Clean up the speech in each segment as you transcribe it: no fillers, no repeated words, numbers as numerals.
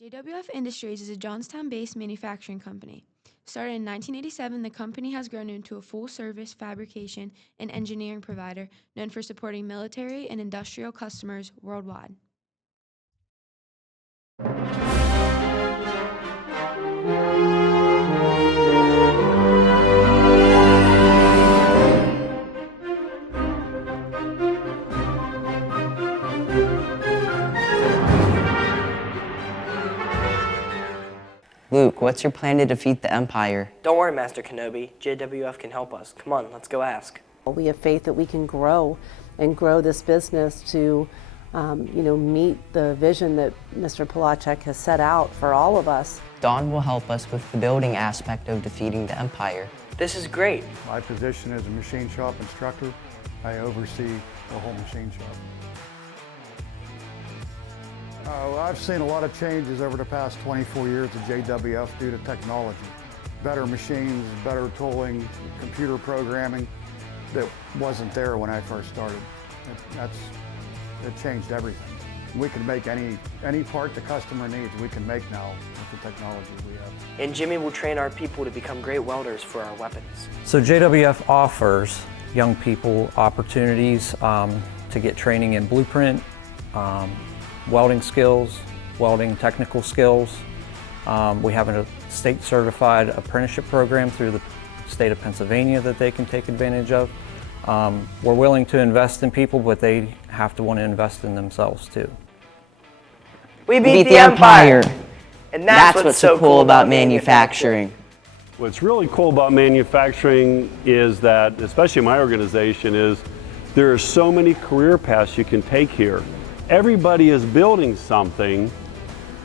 JWF Industries is a Johnstown-based manufacturing company. Started in 1987, the company has grown into a full-service fabrication and engineering provider known for supporting military and industrial customers worldwide. Luke, what's your plan to defeat the Empire? Don't worry, Master Kenobi. JWF can help us. Come on, let's go ask. We have faith that we can grow this business to, meet the vision that Mr. Polacek has set out for all of us. Dawn will help us with the building aspect of defeating the Empire. This is great. My position as a machine shop instructor, I oversee the whole machine shop. I've seen a lot of changes over the past 24 years at JWF due to technology. Better machines, better tooling, computer programming that wasn't there when I first started. It changed everything. We can make any part the customer needs, we can make now with the technology we have. And Jimmy will train our people to become great welders for our weapons. So JWF offers young people opportunities to get training in blueprint, welding skills, welding technical skills. We have a state-certified apprenticeship program through the state of Pennsylvania that they can take advantage of. We're willing to invest in people, but they have to want to invest in themselves too. We beat the Empire! And that's what's so cool about manufacturing. What's really cool about manufacturing is that, especially my organization, is there are so many career paths you can take here. Everybody is building something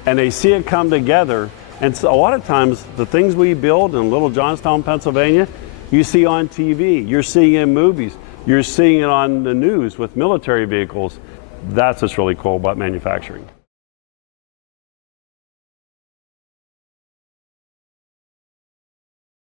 and they see it come together, and so a lot of times the things we build in Little Johnstown, Pennsylvania, you see on TV, you're seeing it in movies, you're seeing it on the news with military vehicles. That's what's really cool about manufacturing.